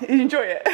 You enjoy it?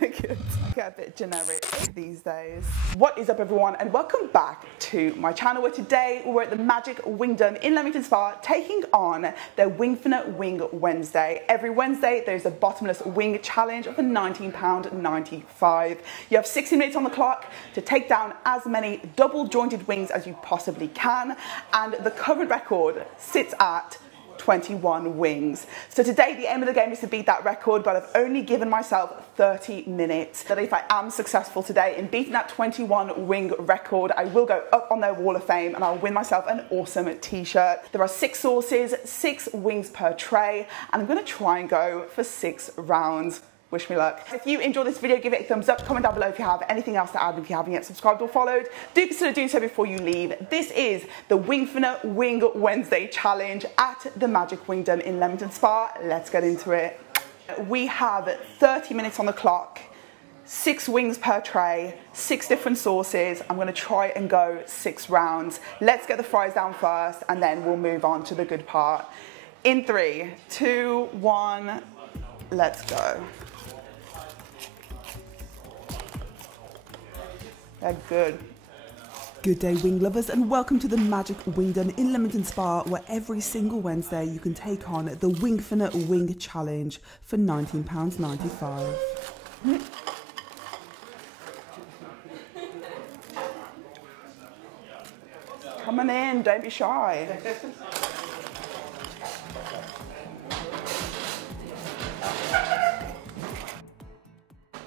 Good. Get a bit generic these days. What is up, everyone, and welcome back to my channel, where today we're at the Magic Wingdom in Leamington Spa, taking on their WINGFINITE Wing Wednesday. Every Wednesday there's a bottomless wing challenge for £19.95. You have 60 minutes on the clock to take down as many double jointed wings as you possibly can, and the current record sits at 21 wings. So today the aim of the game is to beat that record, but I've only given myself 30 minutes. That if I am successful today in beating that 21 wing record, I will go up on their wall of fame and I'll win myself an awesome t-shirt. There are 6 sauces, 6 wings per tray, and I'm going to try and go for 6 rounds. Wish me luck. If you enjoyed this video, give it a thumbs up, comment down below if you have anything else to add, and if you haven't yet subscribed or followed, do consider doing so before you leave. This is the WINGFINITE Wing Wednesday challenge at the Magic Wingdom in Leamington Spa. Let's get into it. We have 30 minutes on the clock, 6 wings per tray, 6 different sauces. I'm going to try and go 6 rounds. Let's get the fries down first, and then we'll move on to the good part. In 3, 2, 1, let's go. They're good. Good day, wing lovers, and welcome to the Magic Wingdom in Leamington Spa, where every single Wednesday you can take on the WINGFINITE Wing Challenge for £19.95. Come on in, don't be shy.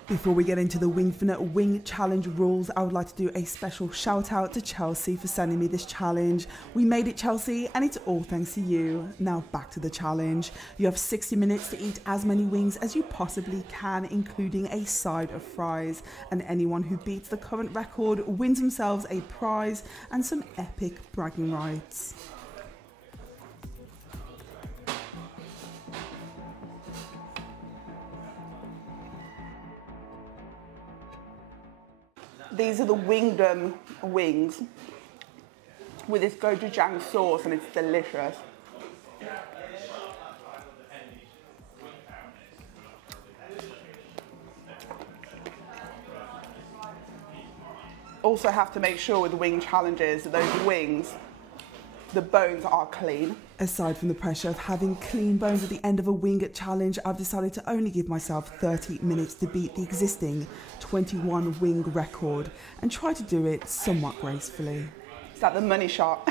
Before we get into the WINGFINITE Wing Challenge rules, I would like to do a special shout out to Chelsea for sending me this challenge. We made it, Chelsea, and it's all thanks to you. Now back to the challenge. You have 60 minutes to eat as many wings as you possibly can, including a side of fries. And anyone who beats the current record wins themselves a prize and some epic bragging rights. These are the Wingdom wings with this Gochuchang sauce, and it's delicious. Also have to make sure with wing challenges that those wings, the bones are clean. Aside from the pressure of having clean bones at the end of a wing challenge, I've decided to only give myself 30 minutes to beat the existing 21 wing record and try to do it somewhat gracefully. Is that the money shot?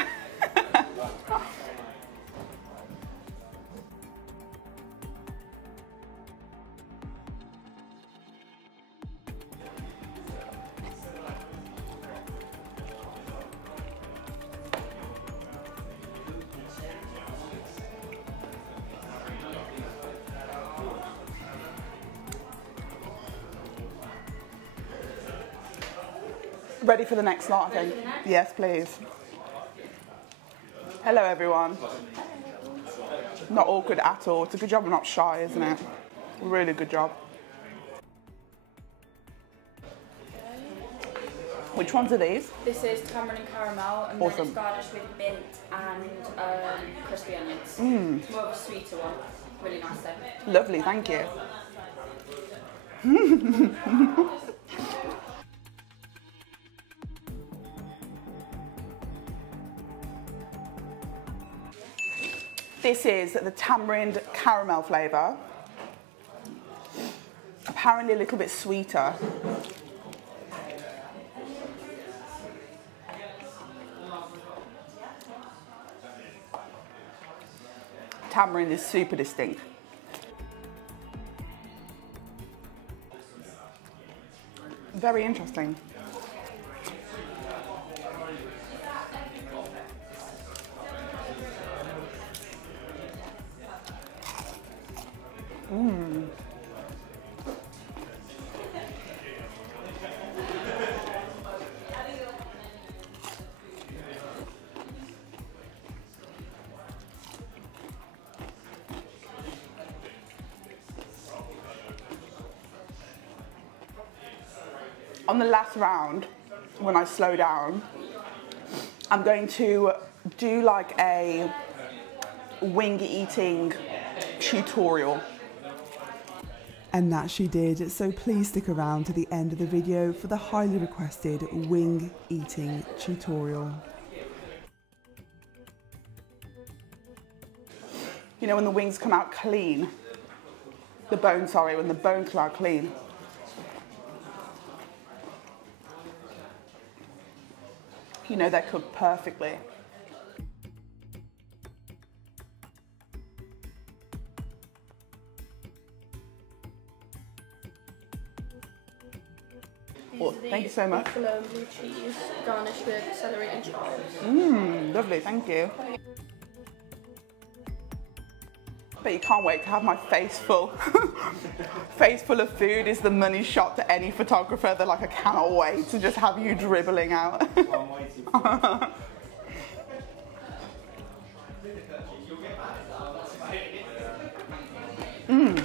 Ready for the next lot, I think. Yes, please. Hello, everyone. Not awkward at all. It's a good job I'm not shy, isn't it? Really good job. Which ones are these? This is tamarind and caramel, and awesome. Then it's garnished with mint and crispy onions. It's more of a sweeter one. Really nice though. Lovely, thank you. This is the tamarind caramel flavour. Apparently a little bit sweeter. Tamarind is super distinct. Very interesting. On the last round, when I slow down, I'm going to do like a wing eating tutorial. And that she did, so please stick around to the end of the video for the highly requested wing eating tutorial. You know when the wings come out clean? The bone, sorry, when the bones come out clean. You know they're cooked perfectly. Oh, thank you so much. Buffalo blue cheese garnished with celery and chives. Mmm, lovely, thank you. But you can't wait to have my face full. Face full of food is the money shot to any photographer. They're like, I cannot wait to just have you dribbling out. Mmm.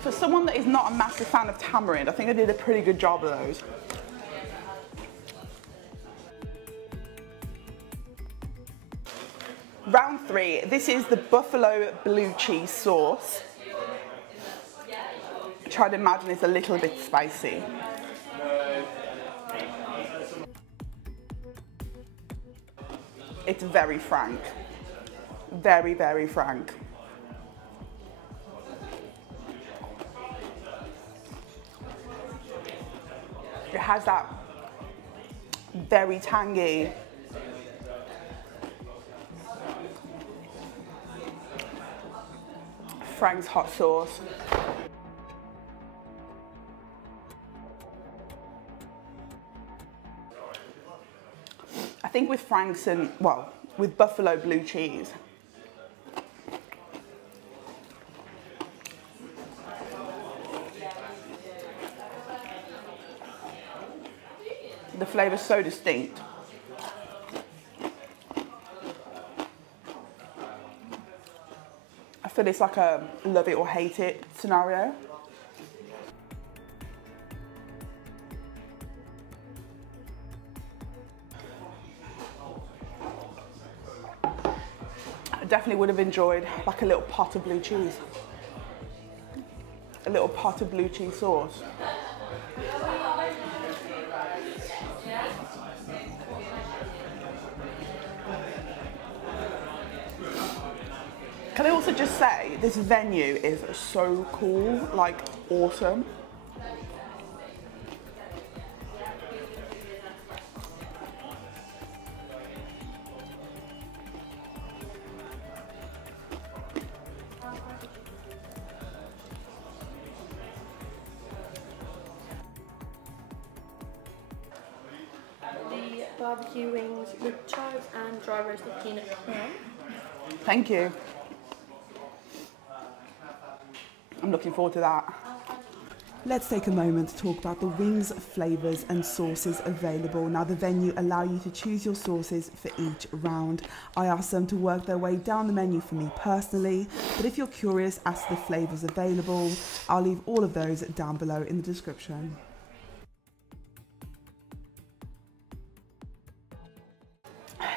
For someone that is not a massive fan of tamarind, I think I did a pretty good job of those. Round 3, this is the buffalo blue cheese sauce, which I'd imagine is a little bit spicy. It's very frank, very, very frank. It has that very tangy Frank's hot sauce. I think with Frank's and, well, with buffalo blue cheese, the flavour's so distinct. I feel it's like a love it or hate it scenario. I definitely would have enjoyed like a little pot of blue cheese. A little pot of blue cheese sauce. Can I also just say, this venue is so cool, like awesome. The barbecue wings with chives and dry roasted peanut corn. Thank you. I'm looking forward to that. Let's take a moment to talk about the wings, flavours and sauces available. Now the venue allow you to choose your sauces for each round. I asked them to work their way down the menu for me personally, but if you're curious as to the flavours available, I'll leave all of those down below in the description.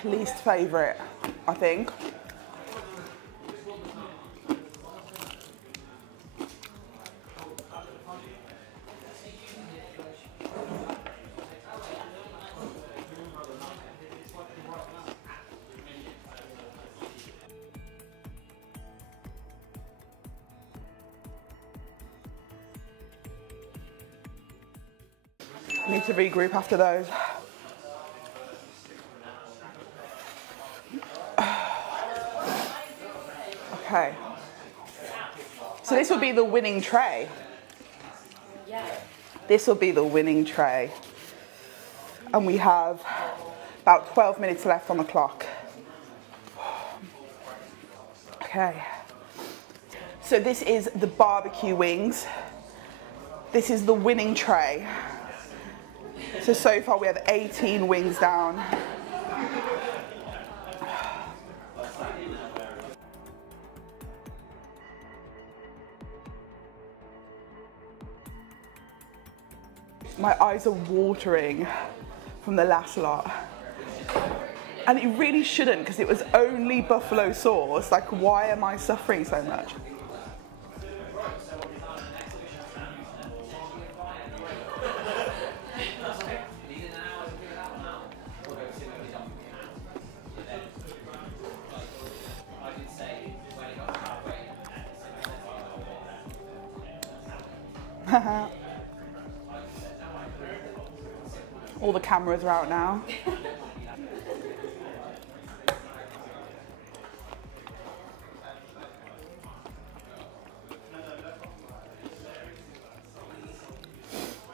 Least favourite, I think. Need to regroup after those. Okay. So this will be the winning tray. Yeah. This will be the winning tray. And we have about 12 minutes left on the clock. Okay. So this is the barbecue wings. This is the winning tray. So far we have 18 wings down. My eyes are watering from the last lot. And it really shouldn't, because it was only buffalo sauce. Like, why am I suffering so much? All the cameras are out now.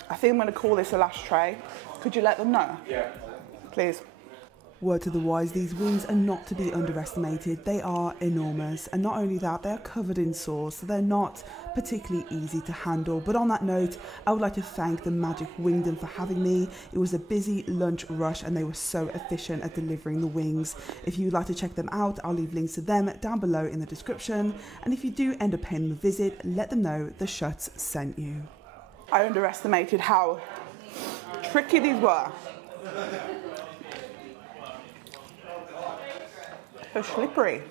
I think I'm going to call this a last tray. Could you let them know? Yeah. Please. Word to the wise, these wings are not to be underestimated. They are enormous, and not only that, they are covered in sauce, so they're not particularly easy to handle. But on that note, I would like to thank the Magic Wingdom for having me. It was a busy lunch rush and they were so efficient at delivering the wings. If you'd like to check them out, I'll leave links to them down below in the description. And if you do end up paying them a visit, let them know the Shuts sent you. I underestimated how tricky these were. So slippery.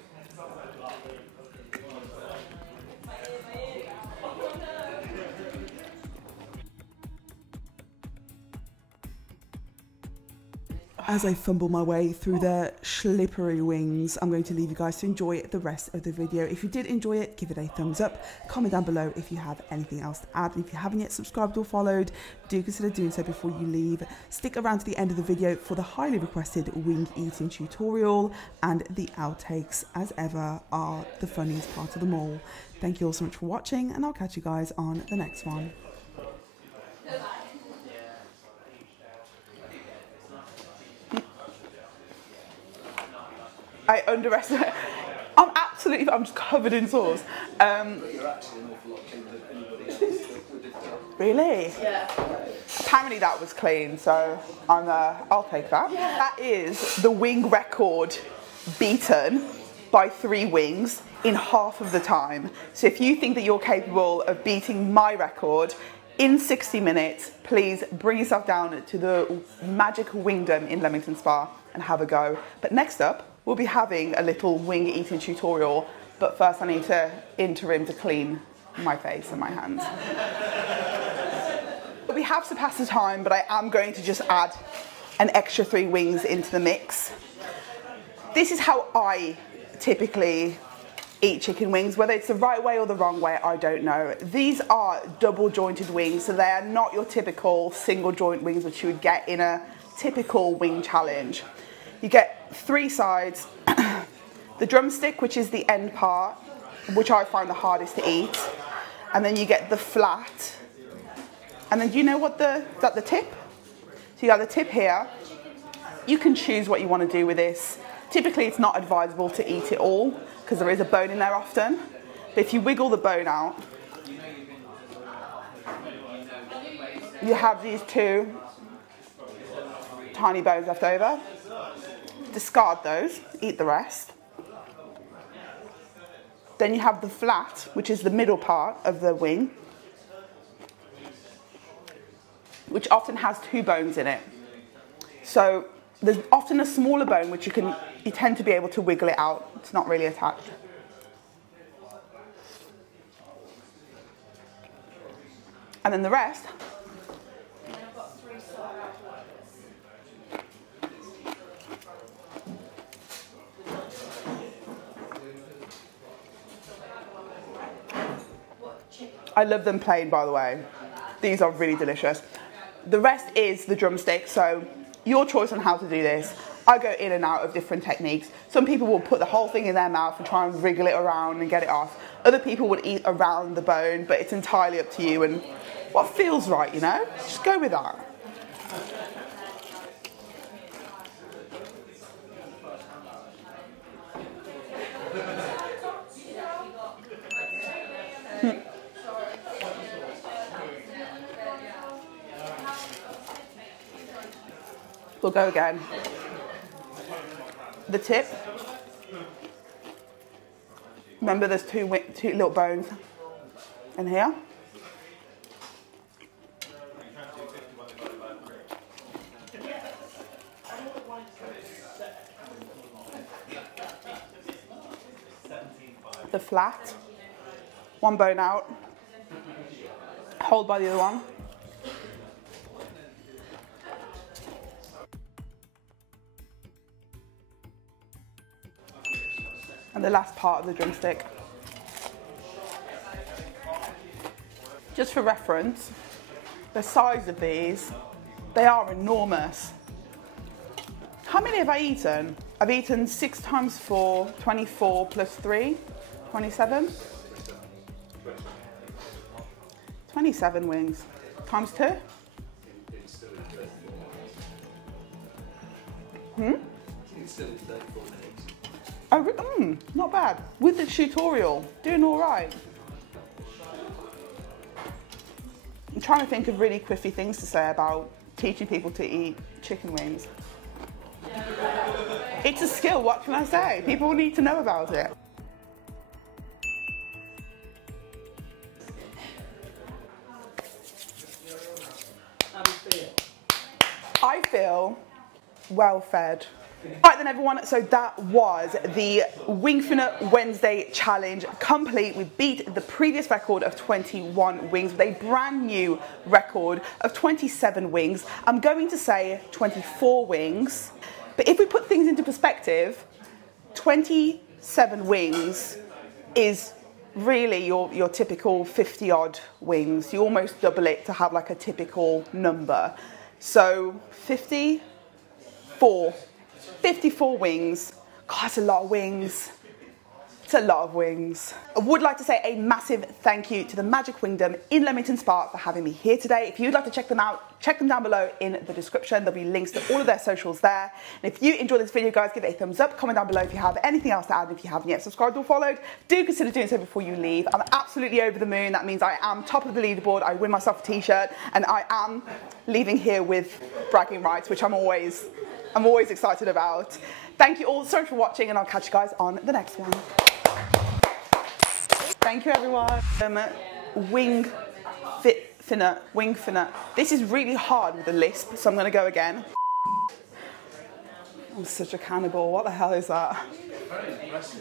As I fumble my way through the slippery wings, I'm going to leave you guys to enjoy the rest of the video. If you did enjoy it, give it a thumbs up. Comment down below if you have anything else to add. And if you haven't yet subscribed or followed, do consider doing so before you leave. Stick around to the end of the video for the highly requested wing eating tutorial, and the outtakes, as ever, are the funniest part of them all. Thank you all so much for watching, and I'll catch you guys on the next one. I underestimate. I'm just covered in sauce. You're actually an awful lot cleaner than anybody else. Really? Yeah. Apparently that was clean, so I'll take that. Yeah. That is the wing record beaten by 3 wings in half of the time. So if you think that you're capable of beating my record in 60 minutes, please bring yourself down to the Magic Wingdom in Leamington Spa and have a go. But next up, we'll be having a little wing eating tutorial, but first I need to interim to clean my face and my hands. We have surpassed the time, but I am going to just add an extra 3 wings into the mix. This is how I typically eat chicken wings. Whether it's the right way or the wrong way, I don't know. These are double jointed wings, so they are not your typical single joint wings which you would get in a typical wing challenge. You get 3 sides, the drumstick, which is the end part, which I find the hardest to eat, and then you get the flat, and then do you know what the tip? So you got the tip here. You can choose what you want to do with this. Typically it's not advisable to eat it all, because there is a bone in there often, but if you wiggle the bone out, you have these 2 tiny bones left over. Discard those, eat the rest. Then you have the flat, which is the middle part of the wing, which often has 2 bones in it. So there's often a smaller bone which you tend to be able to wiggle it out. It's not really attached. And then the rest, I love them plain, by the way. These are really delicious. The rest is the drumstick, so your choice on how to do this. I go in and out of different techniques. Some people will put the whole thing in their mouth and try and wriggle it around and get it off. Other people would eat around the bone, but it's entirely up to you and what feels right, you know? Just go with that. We'll go again. The tip. Remember there's two little bones in here. the flat, one bone out, hold by the other one. And the last part of the drumstick. Just for reference, the size of these, they are enormous. How many have I eaten? I've eaten 6 times 4, 24 plus 3, 27. 27 wings times 2. Oh, not bad. With the tutorial, doing all right. I'm trying to think of really quiffy things to say about teaching people to eat chicken wings. It's a skill, what can I say? People need to know about it. I feel well fed. All right then everyone, so that was the WINGFINITE Wednesday challenge complete. We beat the previous record of 21 wings with a brand new record of 27 wings. I'm going to say 24 wings, but if we put things into perspective, 27 wings is really your typical 50 odd wings. You almost double it to have like a typical number. So 54 wings. God, that's a lot of wings. It's a lot of wings. I would like to say a massive thank you to the Magic Wingdom in Leamington Spa for having me here today. If you'd like to check them out, check them down below in the description. There'll be links to all of their socials there. And if you enjoyed this video, guys, give it a thumbs up. Comment down below if you have anything else to add. If you haven't yet subscribed or followed, do consider doing so before you leave. I'm absolutely over the moon. That means I am top of the leaderboard. I win myself a t-shirt, and I am leaving here with bragging rights, which I'm always excited about. Thank you all so much for watching, and I'll catch you guys on the next one. Thank you, everyone. WINGFINITE. This is really hard with the lisp, so I'm going to go again. I'm such a cannibal. What the hell is that? Very impressive.